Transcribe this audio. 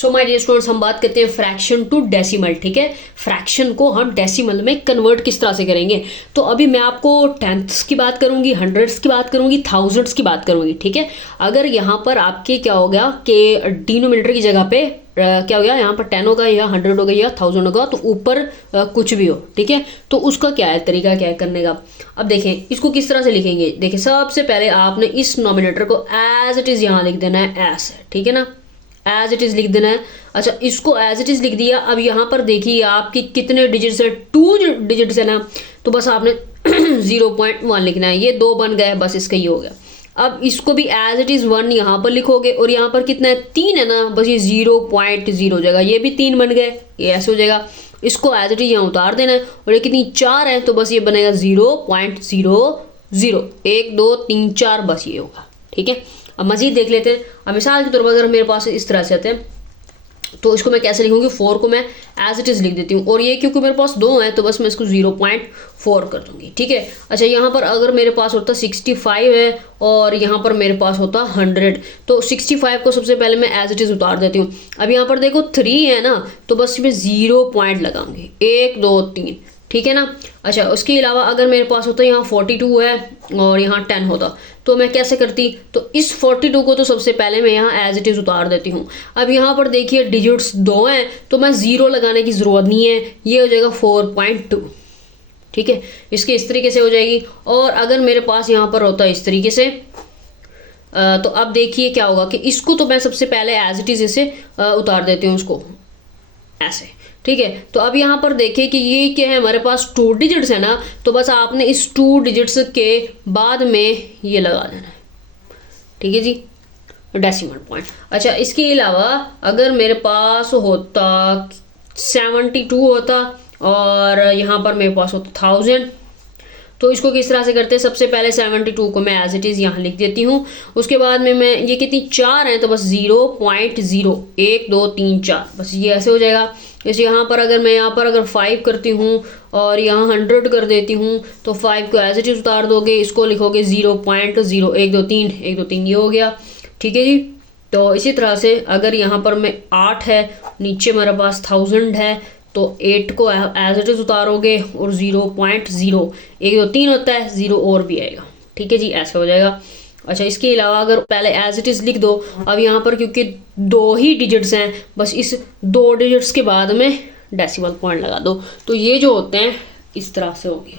So my dear students, हम बात करते हैं फ्रैक्शन टू डेसिमल। ठीक है, फ्रैक्शन को हम डेसिमल में कन्वर्ट किस तरह से करेंगे। तो अभी मैं आपको टेंथ्स की बात करूंगी, हंड्रेड्स की बात करूंगी, थाउजेंड्स की बात करूंगी। ठीक है, अगर यहाँ पर आपके क्या हो गया कि डिनोमिनेटर की जगह पे क्या हो गया, यहाँ पर 10 होगा या 100 होगा या 1000 होगा, तो ऊपर कुछ भी हो। ठीक है, तो उसका क्या है तरीका, क्या है करने का। अब देखें इसको किस तरह से लिखेंगे। देखिए सबसे पहले आपने इस नोमिनेटर को एज इट इज यहाँ लिख देना है, ऐसे। ठीक है ना, एज इट इज लिख देना है। अच्छा, इसको एज इट इज लिख दिया। अब यहाँ पर देखिए आपकी कितने डिजिट्स है, 2 डिजिट्स है ना, तो बस आपने 0.1 लिखना है। ये 2 बन गए, बस इसका ये हो गया। अब इसको भी एज इट इज 1 यहाँ पर लिखोगे, और यहाँ पर कितना है 3 है ना, बस ये 0.0 हो जाएगा। ये भी 3 बन गए, ये ऐसे हो जाएगा। इसको एज इट इज यहाँ उतार देना है, और ये कितनी 4 है, तो बस ये बनेगा 0.00 1 2 3 4, बस ये होगा। ठीक है, अब मजीद देख लेते हैं। अब मिसाल के तौर पर अगर मेरे पास इस तरह से आते हैं, तो इसको मैं कैसे लिखूंगी, 4 को मैं एज इट इज लिख देती हूँ, और ये क्योंकि मेरे पास 2 है तो बस मैं इसको 0.4 कर दूंगी। ठीक है, अच्छा यहाँ पर अगर मेरे पास होता 65 है और यहाँ पर मेरे पास होता 100, तो 65 को सबसे पहले मैं एज इट इज उतार देती हूँ। अब यहाँ पर देखो 3 है ना, तो बस मैं 0 पॉइंट लगाऊंगी, 1 2 3। ठीक है ना। अच्छा, उसके अलावा अगर मेरे पास होता यहाँ 42 है और यहाँ 10 होता, तो मैं कैसे करती, तो इस 42 को तो सबसे पहले मैं यहाँ एज इट इज उतार देती हूँ। अब यहाँ पर देखिए डिजिट्स 2 हैं, तो मैं 0 लगाने की ज़रूरत नहीं है, ये हो जाएगा 4.2। ठीक है, इसके इस तरीके से हो जाएगी। और अगर मेरे पास यहाँ पर होता इस तरीके से, तो अब देखिए क्या होगा कि इसको तो मैं सबसे पहले एज इट इज इसे उतार देती हूँ, उसको ऐसे। ठीक है, तो अब यहाँ पर देखिए कि ये क्या है, हमारे पास 2 डिजिट्स है ना, तो बस आपने इस 2 डिजिट्स के बाद में ये लगा देना है। ठीक है जी, डेसिमल पॉइंट। अच्छा, इसके अलावा अगर मेरे पास होता 72 होता और यहाँ पर मेरे पास होता 1000, तो इसको किस तरह से करते हैं, सबसे पहले 72 को मैं एज इट इज़ यहाँ लिख देती हूँ। उसके बाद में मैं ये कितनी 4 है, तो बस 0.0 1 2 3 4, बस ये ऐसे हो जाएगा। जैसे यहाँ पर अगर मैं यहाँ पर अगर 5 करती हूँ और यहाँ 100 कर देती हूँ, तो 5 को एज इट इज उतार दोगे, इसको लिखोगे 0.0 1 2 3 1 2 3, ये हो गया। ठीक है जी। तो इसी तरह से अगर यहाँ पर मैं 8 है, नीचे मेरे पास 1000 है, तो 8 को एज इट इज उतारोगे और 0.0 1 2 3 होता है, 0 और भी आएगा। ठीक है जी, ऐसा हो जाएगा। अच्छा, इसके अलावा अगर पहले एज इट इज लिख दो, अब यहाँ पर क्योंकि 2 ही डिजिट्स हैं, बस इस 2 डिजिट्स के बाद में डेसिमल पॉइंट लगा दो, तो ये जो होते हैं इस तरह से होंगे।